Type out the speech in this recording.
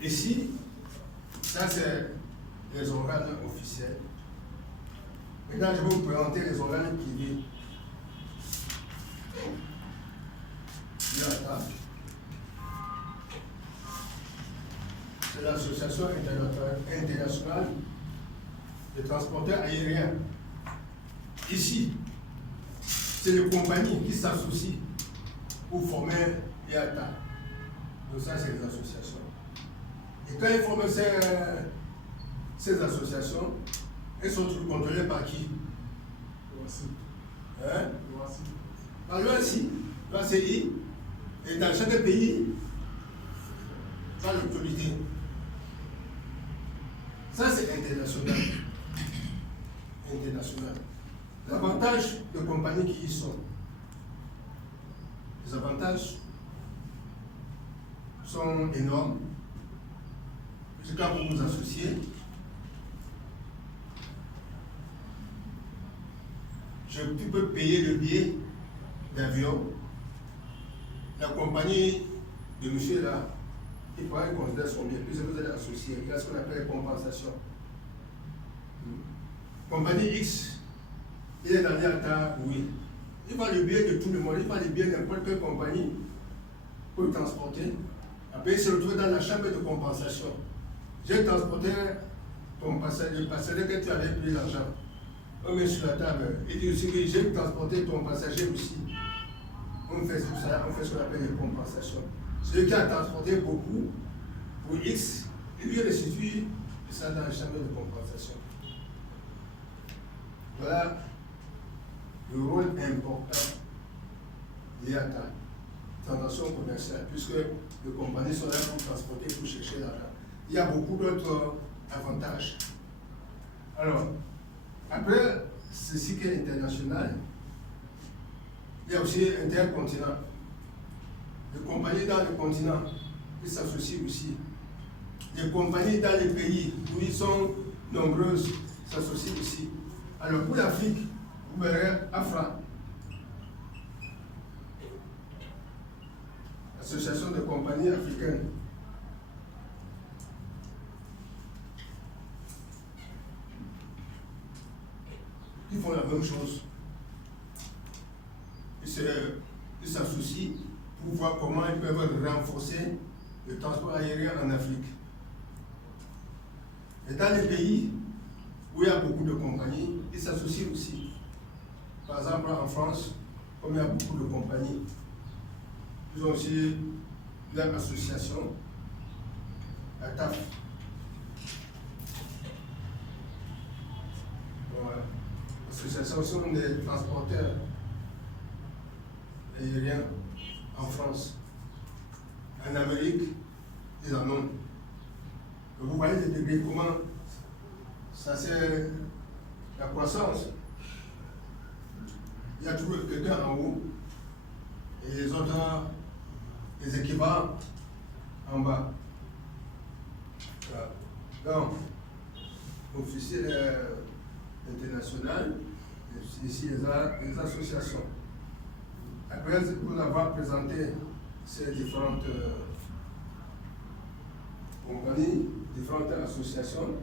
Ici, ça c'est les organes officiels. Maintenant, je vais vous présenter les organes privés. C'est l'Association internationale des transporteurs aériens. Ici, c'est les compagnies qui s'associent pour former IATA. Donc ça, c'est les associations. Et quand ils forment ces associations, elles sont toutes contrôlées par qui? Par l'OACI, l'OACI, et dans chaque pays, par l'autorité. Ça, c'est international. International. L'avantage de compagnies qui y sont. Les avantages sont énormes. Jusqu'à pour vous associer. Tu peux payer le billet d'avion. La compagnie de monsieur là, il pourra considérer son billet, puis vous allez associer. Il y a ce qu'on appelle compensation. Compagnie X, il est dans l'IATA, oui. Il va le billet de tout le monde, il va le billet de n'importe quelle compagnie pour le transporter. Après, il se retrouve dans la chambre de compensation. J'ai transporté ton passager, le passager que tu avais pris l'argent. On met sur la table. Il dit aussi que j'ai transporté ton passager aussi. On fait tout ça, on fait ce qu'on appelle les compensations. Celui qui a transporté beaucoup, pour X, il lui restitue ça dans la chambre de compensation. Voilà le rôle important de l'IATA, transaction commerciale, puisque les compagnies sont là pour transporter, pour chercher l'argent. Il y a beaucoup d'autres avantages. Alors, après ceci qui est international, il y a aussi intercontinent. Les compagnies dans le continent, ils s'associent aussi. Les compagnies dans les pays où ils sont nombreuses s'associent aussi. Alors pour l'Afrique, vous verrez AFRA, Association de compagnies africaines. Ils font la même chose. Ils s'associent pour voir comment ils peuvent renforcer le transport aérien en Afrique. Et dans les pays où il y a beaucoup de compagnies, ils s'associent aussi. Par exemple, en France, comme il y a beaucoup de compagnies, ils ont aussi leur association, la TAF. Voilà. L'association des transporteurs aériens en France. En Amérique, ils en ont. Vous voyez les degrés, comment ça c'est la croissance. Il y a toujours quelqu'un en haut et les autres, les équivalents en bas. Voilà. Donc, officiel international, ici les associations. Après vous avoir présenté ces différentes compagnies, différentes associations,